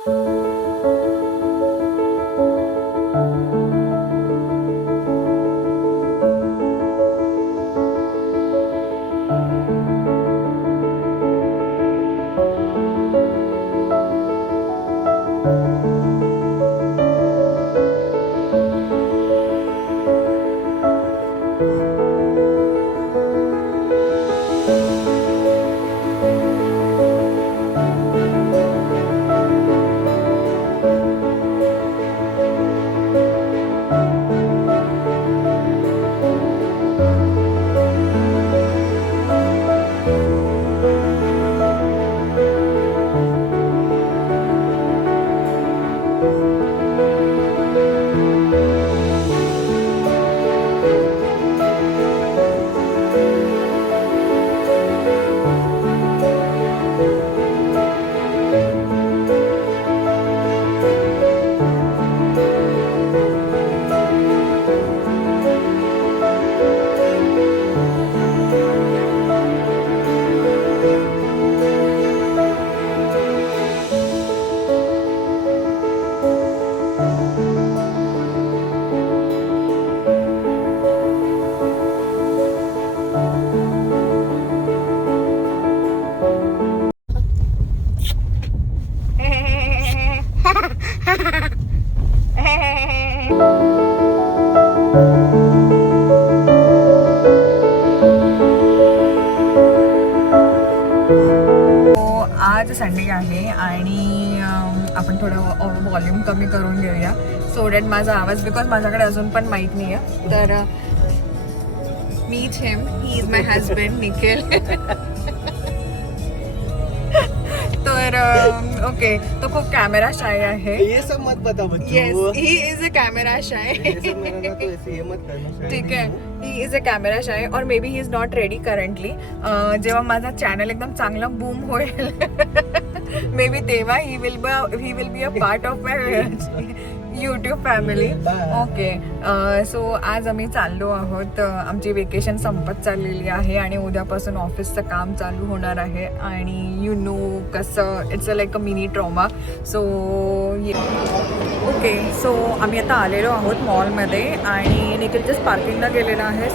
आज संडे आहे आणि आपण थोडं व्हॉल्यूम कमी करून घेऊया सो दॅट माझा आवाज बिकॉज माझ्याकडे अजून पण माईक नाही आहे. तर meet him, he is my husband Nikhil. तर ओके, तो खूप कॅमेरा शाय आहे. ये सब मत बता बच्चों. Yes, he is a camera shy. ठीक आहे, he is a camera shy और maybe he is not ready currently. जेव्हा माझा चॅनल एकदम चांगला बूम होईल मे बी तेव्हा he will be a part of my YouTube family. Okay, so आज आम्ही चाललो आहोत. आमची वेकेशन संपत चाललेली आहे आणि उद्यापासून ऑफिसचं काम चालू होणार आहे आणि यू नो कसं it's like a mini trauma. So okay, so आम्ही आता आलेलो आहोत मॉलमध्ये आणि निखिलच्याच पार्किंगला गेलेलं आहे.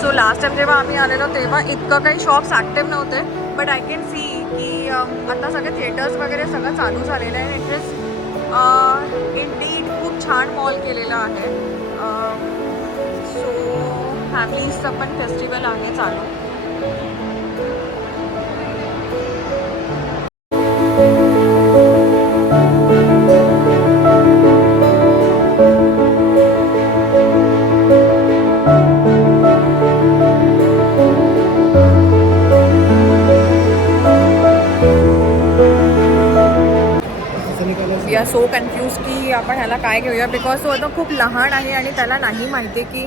सो लास्ट टाइम जेव्हा आम्ही आलेलो तेव्हा इतकं काही शॉप्स ॲक्टिव्ह नव्हते. बट आय कॅन सी की आता सगळे थिएटर्स वगैरे सगळं चालू झालेलं आहे. इट इज इंडीड खूप छान मॉल केलेला आहे. सो फॅमिलीजचं पण फेस्टिवल आहे चालू. वी आर सो कन्फ्यूज की आपण ह्याला काय घेऊया बिकॉज तो आता खूप लहान आहे आणि त्याला नाही माहिती की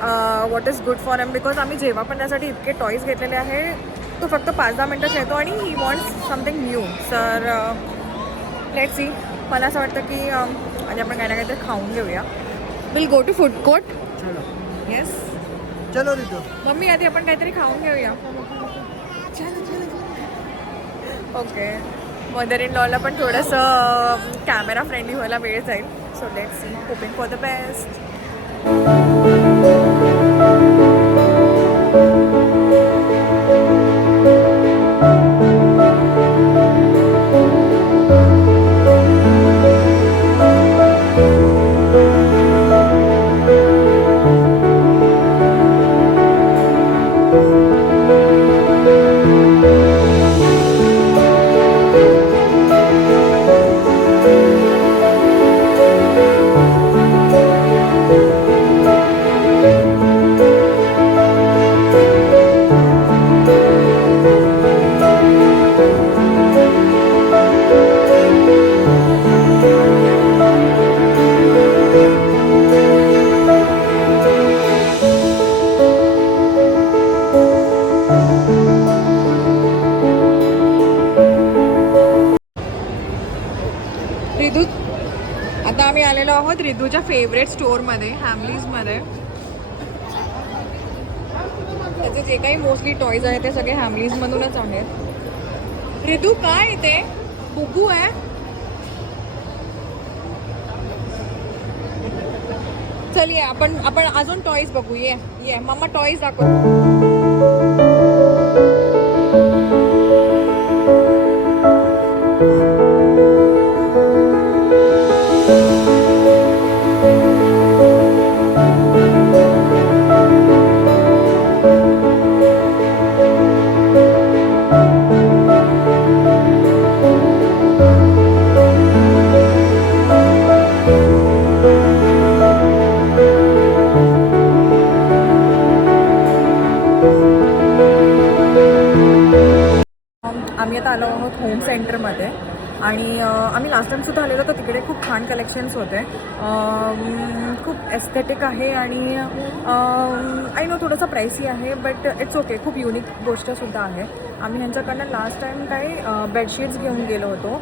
what is good for M. Because आम्ही जेव्हा पण त्यासाठी इतके टॉईज घेतलेले आहे तो फक्त 5-10 मिनटं खेळतो आणि he wants something new. Sir let's see. मला असं वाटतं की आधी आपण काय ना काहीतरी खाऊन घेऊया. Will go to food court. Yes, चलो रितो. मम्मी आधी आपण काहीतरी खाऊन घेऊया. ओके, मदर इन लॉला पण थोडंसं कॅमेरा फ्रेंडली व्हायला वेळ जाईल. So let's see, hoping for the best. आहोत रिद्धूच्या फेवरेट स्टोअरमध्ये, हॅमलीजमध्ये. त्याचे जे काही मोस्टली टॉयज आहेत ते सगळे हॅमलीजमधूनच आहेत. रिद्धू काय ते बुबू आहे? चल ये आपण अजून टॉयज बघू. ये मम्मा टॉयज दाखव. आम्ही आता आलो आहोत होम सेंटरमध्ये आणि आम्ही लास्ट टाईमसुद्धा आलेलो तर तिकडे खूप छान कलेक्शन्स होते. खूप एस्थेटिक आहे आणि आय नो थोडंसं प्राईसी आहे बट इट्स ओके. खूप युनिक गोष्टसुद्धा आहे. आम्ही ह्यांच्याकडनं लास्ट टाईम काही बेडशीट्स घेऊन गेलो होतो.